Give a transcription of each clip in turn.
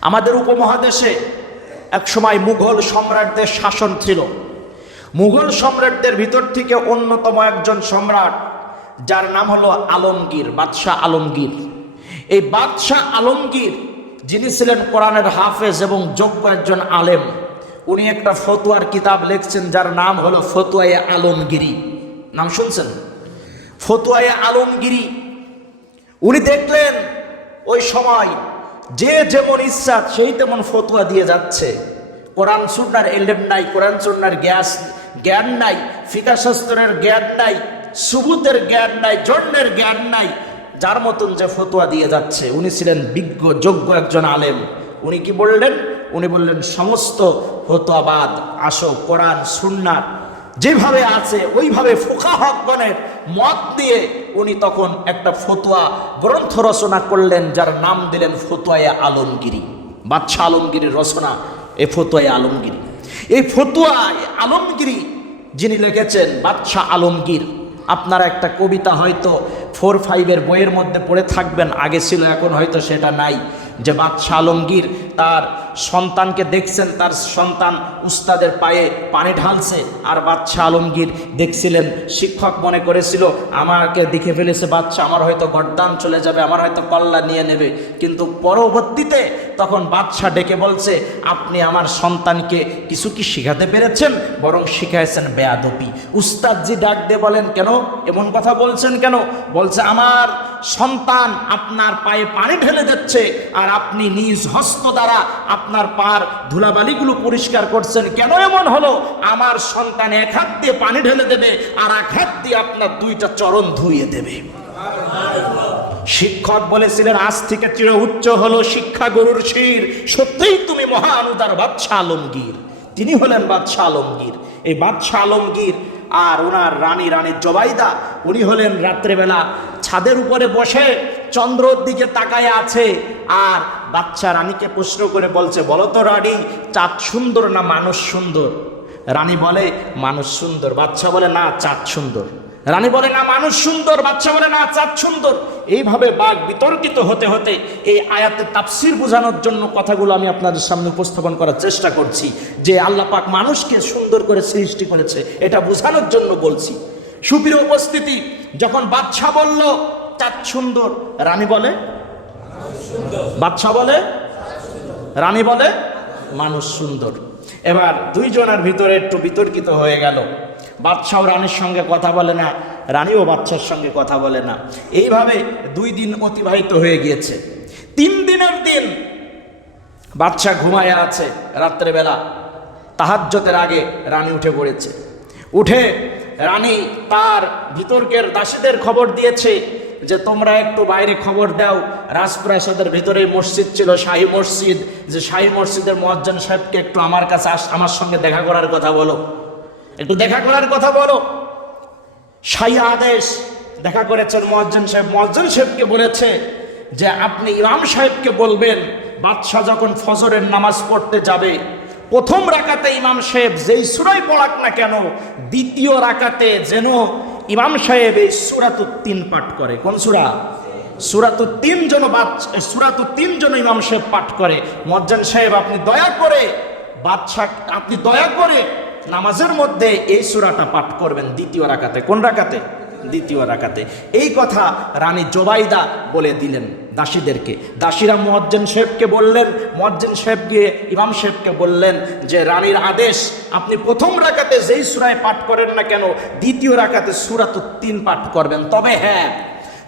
আমাদের উপমহাদেশে একসময় মুঘল সম্রাটদের শাসন ছিল। মুঘল সম্রাটদের ভিতর থেকে অন্যতম একজন সম্রাট, যার নাম হলো আলমগীর, বাদশাহ আলমগীর। এই বাদশাহ আলমগীর, যিনি ছিলেন কোরআনের হাফেজ এবং যোগ্য একজন আলেম, উনি একটা ফতুয়ার কিতাব লিখছেন যার নাম হলো ফতুয়ায়ে আলমগিরি। নাম শুনছেন? ফতুয়ায়ে আলমগিরি। উনি দেখলেন ওই সময় যে যেমন ইচ্ছা, সেই তেমন ফতুয়া দিয়ে যাচ্ছে। কোরআন সুন্নার এলেম নাই, কোরআন সুন্নার গ্যাস, জ্ঞান নাই ফিকা শাস্ত্রের জ্ঞান নাই, সুবুতের জ্ঞান নাই, জন্মের জ্ঞান নাই, যার মতন যে ফতুয়া দিয়ে যাচ্ছে। উনি ছিলেন বিজ্ঞ, যোগ্য একজন আলেম। উনি কি বললেন? উনি বললেন, সমস্ত ফতোয়াবাদ, আসো, কোরআন সুন্নার যেভাবে আছে, ওইভাবে ফুকাহগণের মত দিয়ে উনি তখন একটা ফতুয়া গ্রন্থ রচনা করলেন, যার নাম দিলেন ফতুয়ায় আলমগিরি। বাদশাহ আলমগিরির রচনা, এ ফতুয়া আলমগিরি। এই ফতুয়ায় আলমগিরি যিনি লিখেছেন, বাদশাহ আলমগীর, আপনারা একটা কবিতা হয়তো ফোর ফাইভের বইয়ের মধ্যে পড়ে থাকবেন, আগে ছিল, এখন হয়তো সেটা নাই। যে বাদশাহ আলমগীর তার সন্তানকে দেখছেন, তার সন্তান উস্তাদের পায়ে পানি ঢালছে, আর বাদশাহ আলমগীর দেখছিলেন, শিক্ষক মনে করেছিল, আমাকে দেখে ফেলেছে বাচ্চা আমার হয়তো গড্ডান চলে যাবে, আমার হয়তো কল্লা নিয়ে নেবে। কিন্তু পরবর্তীতে তখন বাদশাহ ডেকে বলছে, আপনি আমার সন্তানকে কিছু কি শিখাতে পেরেছেন? বরং শিখাইছেন বেয়াদপি। উস্তাদজি ডাক দিয়ে বলেন, কেন? এমন কথা বলছেন কেন? বলছে, আমার সন্তান আপনার পায়ে পানি ঢেলে দিচ্ছে আর আপনি নিজ হস্ত দ্বারা আপনার পার ধুলাবালিগুলো পরিষ্কার করছেন, কেন এমন হলো? আমার সন্তান এক হাত দিয়ে পানি ঢেলে দেবে আর এক হাত দিয়ে আপনার দুইটা চরণ ধুইয়ে দেবে। শিক্ষক বলেছিলেন, আজ থেকে চির উচ্চ হলো শিক্ষা গরুর শির। সত্যিই তুমি মহান উদার বাদশাহ আলমগীর। তিনি হলেন বাদশাহ আলমগীর। এই বাদশাহ আলমগীর আর ওনার রানী রানী জবাইদা, উনি হলেন রাত্রেবেলা ছাদের উপরে বসে চন্দ্রর দিকে তাকায় আছে আর বাচ্চা রানীকে প্রশ্ন করে বলছে, বলো তো রানী, চাঁদ সুন্দর না মানুষ সুন্দর? রানী বলে মানুষ সুন্দর। বাচ্চা বলে, না, চাঁদ সুন্দর। রানী বলে, না মানুষ সুন্দর। বাচ্চা বলে, না, চাঁদ সুন্দর। এইভাবে বাঘ বিতর্কিত হতে হতে এই আয়াতে তাফসির বোঝানোর জন্য কথাগুলো আমি আপনাদের সামনে উপস্থাপন করার চেষ্টা করছি। যে আল্লাহ পাক মানুষকে সুন্দর করে সৃষ্টি করেছে, এটা বোঝানোর জন্য বলছি। সুপ্রিয় উপস্থিতি যখন বাদশাহ বলল, চাঁদ সুন্দর রানী বলে, বাদশাহ বলে, রানী বলে, মানুষ সুন্দর এবার দুইজনের ভিতরে একটু বিতর্কিত হয়ে গেল। বাদশাহ রানীর সঙ্গে কথা বলে না রানীও বাচ্চার সঙ্গে কথা বলে না। এইভাবে দুই দিন অতিবাহিত হয়ে গিয়েছে। তিন দিনের দিন বাচ্চা ঘুমায় আছে রাত্রেবেলা। তাহাজ্যতের আগে রানী উঠে পড়েছে। উঠে রানী তার বিতর্কের দাসীদের খবর দিয়েছে যে, তোমরা একটু বাইরে খবর দাও। রাজপ্রাসাদের ভিতরে মসজিদ ছিল, শাহী মসজিদ। যে শাহী মসজিদের মোয়াজ্জান সাহেবকে একটু আমার কাছে আস, আমার সঙ্গে দেখা করার কথা বলো। একটু দেখা করার কথা বলো। শাহী আদেশ দেখা করেছেন মোয়াজ্জান সাহেব। মোয়াজ্জান সাহেবকে বলেছে যে আপনি ইমাম সাহেবকে বলবেন, বাদশাহ যখন ফজরের নামাজ পড়তে যাবে, প্রথম রাকাতে ইমাম সাহেব যেই সুরাই পড়াক না কেন, দ্বিতীয় রাকাতে যেন ইমাম সাহেব এই সুরাতুত তিন পাঠ করে। কোন সুরা? সুরাতু তিন জন সুরাতু তিন জন ইমাম সাহেব পাঠ করে। মজ্জান সাহেব, আপনি দয়া করে, বাদশাহ, আপনি দয়া করে নামাজের মধ্যে এই সুরাটা পাঠ করবেন দ্বিতীয় রাকাতে। কোন রাকাতে? দ্বিতীয় রাকাতে। এই কথা রানী জোবাইদা বলে দিলেন দাসীদেরকে। দাসীরা মোয়াজ্জেন সাহেবকে বললেন, মোয়াজ্জেন সাহেব গিয়ে ইমাম সাহেবকে বললেন যে, রানীর আদেশ, আপনি প্রথম রাকাতে যেই সুরায় পাঠ করেন না কেন, দ্বিতীয় রাকাতে সুরাত তিন পাঠ করবেন। তবে হ্যাঁ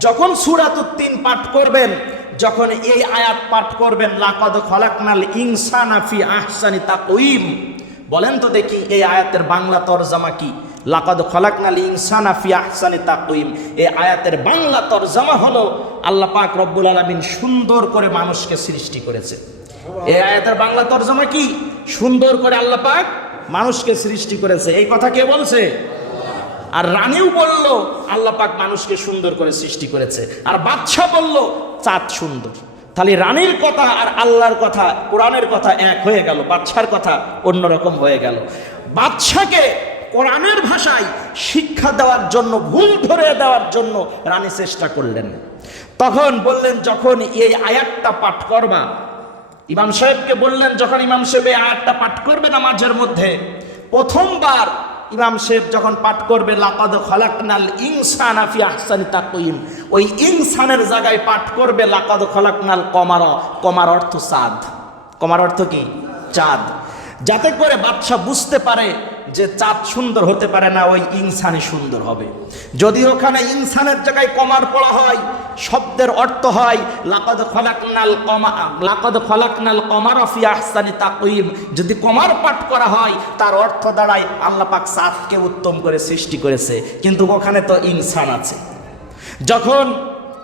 যখন সুরাত তিন পাঠ করবেন, যখন এই আয়াত পাঠ করবেন, লাকাদ খলাকনাল ইনসানাফি আহসানি তাকওয়িম। বলেন তো দেখি এই আয়াতের বাংলা তরজামা কি? লাকাদ খলাকনাল ইনসানা ফি আহসানি তাকওয়িম। এই আয়াতের বাংলা তরজামা হলো আল্লাহ পাক রব্বুল আলামিন সুন্দর করে মানুষকে সৃষ্টি করেছে। এই আয়াতের বাংলা তরজামা কি? সুন্দর করে আল্লাহ পাক মানুষকে সৃষ্টি করেছে। এই কথা কে বলছে? আর রানীও বলল, আল্লাহ পাক মানুষকে সুন্দর করে সৃষ্টি করেছে। আর বাদশাহ বলল, চাঁদ সুন্দর। তাহলে রানীর কথা আর আল্লাহর কথা, কোরআনের কথা এক হয়ে গেল, বাদশার কথা অন্যরকম হয়ে গেল। বাদশাকে কোরআনের ভাষায় শিক্ষা দেওয়ার জন্য, ভুল ধরে দেওয়ার জন্য রানী চেষ্টা করলেন। তখন বললেন, যখন এই আয়াতটা পাঠ করবা, ইমাম সাহেবকে বললেন, যখন ইমাম সাহেব এই আয়াতটা পাঠ করবে নামাজের মধ্যে, প্রথমবার ইমাম সাহেব যখন পাঠ করবে, লাকাদ খলাকনাল ইনসান আফি আহসানি তাকইম ওই ইনসানের জায়গায় পাঠ করবে, লাকাদ খলাকনাল কমার। কমার অর্থ চাঁদ কমার অর্থ কি? চাঁদ। যাতে করে বাদশা বুঝতে পারে যে চাঁদ সুন্দর হতে পারে না, ওই ইনসানই সুন্দর হবে। যদি ওখানে ইনসানের জায়গায় কমার পড়া হয় শব্দের অর্থ হয়, লাকাদ খলাকনাল কমা লাকাদ খলাকনাল কমার তাকইম যদি কমার পাঠ করা হয়, তার অর্থ দাঁড়ায় আল্লাহ পাক চাঁদকে উত্তম করে সৃষ্টি করেছে। কিন্তু ওখানে তো ইনসান আছে। যখন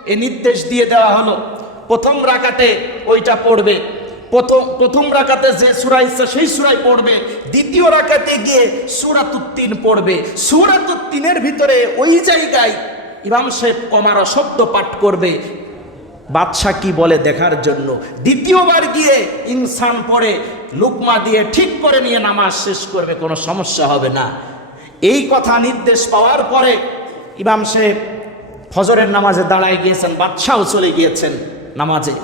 এ নির্দেশ দিয়ে দেওয়া হলো, প্রথম রাকাতে ওইটা পড়বে। প্রথম প্রথম রাকাতে যে সুরা ইচ্ছা সেই সুরাই পড়বে। দ্বিতীয় রাকাতে গিয়ে সুরাতুত্তিন পড়বে। সুরাতুত্তিনের ভিতরে ওই জায়গায় ইমাম সাহেব কমার শব্দ পাঠ করবে। বাদশাহ কি বলে দেখার জন্য? দ্বিতীয়বার গিয়ে ইনসান পড়ে লুকমা দিয়ে ঠিক করে নিয়ে নামাজ শেষ করবে, কোনো সমস্যা হবে না। এই কথা নির্দেশ পাওয়ার পরে ইমাম সাহেব ফজরের নামাজে দাঁড়ায় গিয়েছেন বাদশাও চলে গিয়েছেন নামাজে।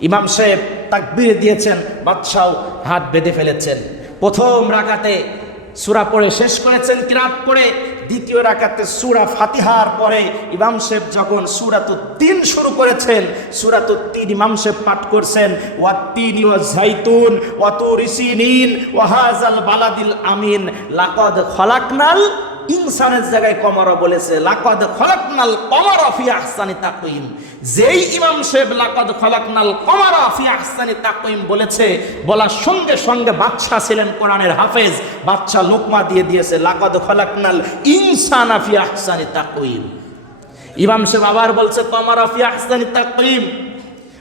ইমাম সাহেব তাকবির দিয়েছেন, বাদশাহ হাত বেঁধে ফেলেছেন। প্রথম রাকাতে সুরা পড়ে শেষ করেছেন কিরাত পড়ে, দ্বিতীয় রাকাতে সুরা ফাতিহার পরে ইমাম শেফ যখন সুরাত তিন শুরু করেছেন সুরাত তিন ইমাম শেফ পাঠ করছেন ওয়া তিন ওয়া জাইতুন ওয়া তুরিসিনিন ওয়া হাজাল বালাদিল আমিন, লাকদ খলাকনাল ইনসানের জায়গায় কমরা বলেছে, লাকাদ খলাকনাল কমরা ফি আহসানি তাকওয়িম। যেই ইমাম সাহেব, লাকাদ খলাকনাল কমরা ফি আহসানি তাকওয়িম বলেছে, বলার সঙ্গে সঙ্গে বাদশা ছিলেন কোরআনের হাফেজ। বাদশা লোকমা দিয়ে দিয়েছে, লাকাদ খলাকনাল ইনসানা ফি আহসানি তাকওয়িম। ইমাম সাহেব আবার বলছে, কমরা ফি আহসানি তাকওয়িম।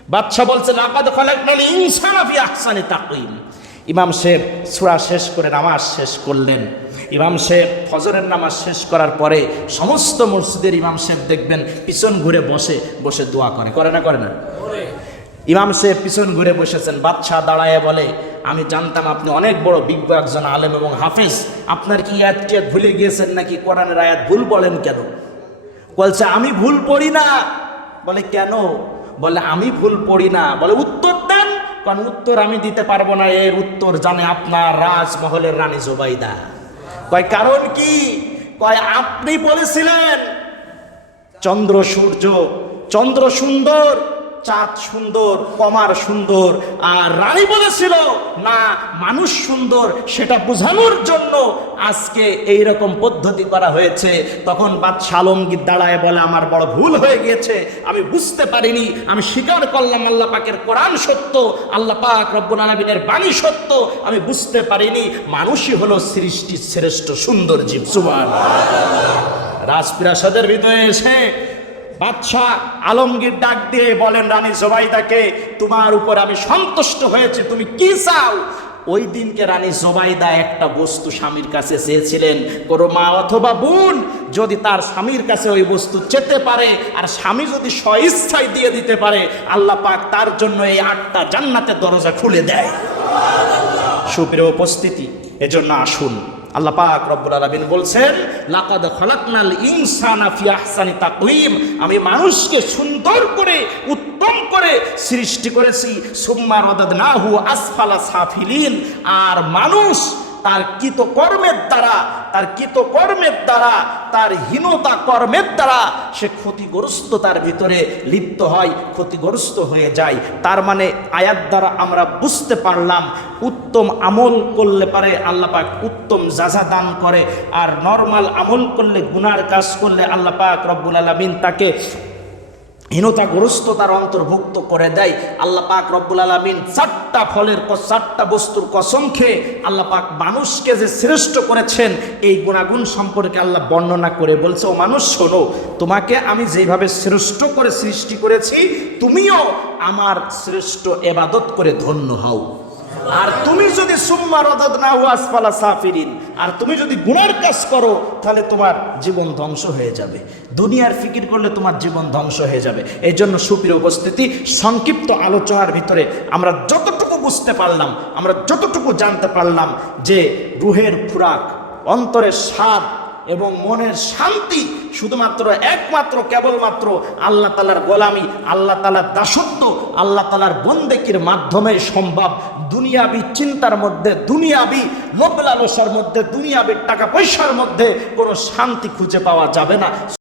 বাদশা বলছে, লাকাদ খলাকনাল ইনসানা ফি আহসানি তাকওয়িম। ইমাম সাহেব, সূরা শেষ করে নামাজ শেষ করলেন। ইমাম সাহেব ফজরের নামাজ শেষ করার পরে সমস্ত মসজিদের ইমাম সাহেব দেখবেন পিছন ঘুরে বসে বসে দোয়া করে। করে না করে না? ইমাম সাহেব পিছন ঘুরে বসেছেন বাদশাহ দাঁড়ায় বলে আমি জানতাম আপনি অনেক বড় বিজ্ঞ একজন আলেম এবং হাফেজ। আপনার কি আয়াত ভুলে গিয়েছেন নাকি? কোরআনের আয়াত ভুল বলেন কেন? বলছে আমি ভুল পড়ি না। বলে কেন? বলে আমি ভুল পড়ি না। বলে উত্তর দেন। কারণ উত্তর আমি দিতে পারব না। এর উত্তর জানে আপনার রাজমহলের রানী জোবাইদা। কয় কারণ কি? কয় আপনি বলেছিলেন চন্দ্র সূর্য চন্দ্র সুন্দর চাঁদ সুন্দর, কমার সুন্দর, আর রানী বলেছিল, না, মানুষ সুন্দর, সেটা বোঝানোর জন্য আজকে এই রকম পদ্ধতি করা হয়েছে। তখন বাদশাহ আলমগীর দাঁড়ায় বলে, আমার বড় ভুল হয়ে গিয়েছে, আমি বুঝতে পারিনি, আমি স্বীকার করলাম আল্লাহ পাকের কোরআন সত্য, আল্লাহ পাক রব্বুল আলমিনের বাণী সত্য, আমি বুঝতে পারিনি, মানুষই হলো সৃষ্টির শ্রেষ্ঠ সুন্দর জীব। সুবান রাজপ্রাসাদের ভিতরে এসে বাদশাহ আলমগীর ডাক দিয়ে বলেন, রানী জোবাইদাকে তোমার উপর আমি সন্তুষ্ট হয়েছে, তুমি কি চাও? ওই দিনকে রানী জোবাইদা একটা বস্তু স্বামীর কাছে চেয়েছিলেন, কোনো মা অথবা বোন যদি তার স্বামীর কাছে ওই বস্তু চেতে পারে, আর স্বামী যদি স্বইচ্ছায় দিয়ে দিতে পারে, আল্লাহ পাক তার জন্য এই আটটা জান্নাতের দরজা খুলে দেয়। সুপ্রিয় উপস্থিতি, এজন্য আসুন। আল্লাহ পাক রব্বুল আলামিন বলছেন, লাকাদ খলাকনাল ইনসানা ফি আহসানি তাকওয়িম। আমি মানুষকে সুন্দর করে, উত্তম করে সৃষ্টি করেছি। সুম্মা রাদাদনাহু আসফালা সাফিলিন। আর মানুষ তার কৃতকর্মের দ্বারা তার কৃত কর্মের দ্বারা, তার হীনতা কর্মের দ্বারা সে ক্ষতিগ্রস্ত তার ভিতরে লিপ্ত হয়, ক্ষতিগ্রস্ত হয়ে যায়। তার মানে আয়াত দ্বারা আমরা বুঝতে পারলাম, উত্তম আমল করলে পারে আল্লাপাক উত্তম যাজা দান করে, আর নর্মাল আমল করলে, গুনার কাজ করলে আল্লাপাক রব্বুল আলমিন তাকে হীনতাগ্রস্ত তার অন্তর্ভুক্ত করে দেয়। আল্লাহ পাক রব্বুল আলমিন চারটা ফলের চারটা বস্তুর কসম খেয়ে আল্লাহ পাক মানুষকে যে শ্রেষ্ঠ করেছেন, এই গুণাগুণ সম্পর্কে আল্লাহ বর্ণনা করে বলছে, ও মানুষ, শোনো, তোমাকে আমি যেভাবে শ্রেষ্ঠ করে সৃষ্টি করেছি, তুমিও আমার শ্রেষ্ঠ এবাদত করে ধন্য হও। আর তুমি যদি সুম্মা রদাদ না ওয়াসফালা সাফিরিন, আর তুমি যদি গুনার কাজ করো, তাহলে তোমার জীবন ধ্বংস হয়ে যাবে। দুনিয়ার ফিকির করলে তোমার জীবন ধ্বংস হয়ে যাবে। এই জন্য সুপ্রিয় উপস্থিতি, সংক্ষিপ্ত আলোচনার ভিতরে আমরা যতটুকু বুঝতে পারলাম, আমরা যতটুকু জানতে পারলাম যে রুহের খুরাক, অন্তরের স্বাদ এবং মনের শান্তি শুধুমাত্র একমাত্র, কেবলমাত্র আল্লাহ তালার গোলামি, আল্লাহ তালার দাসত্ব, আল্লাহ তালার বন্দেকির মাধ্যমে সম্ভব। দুনিয়াবি চিন্তার মধ্যে, দুনিয়াবি লোভ মধ্যে দুনিয়াবির টাকা পয়সার মধ্যে কোনো শান্তি খুঁজে পাওয়া যাবে না।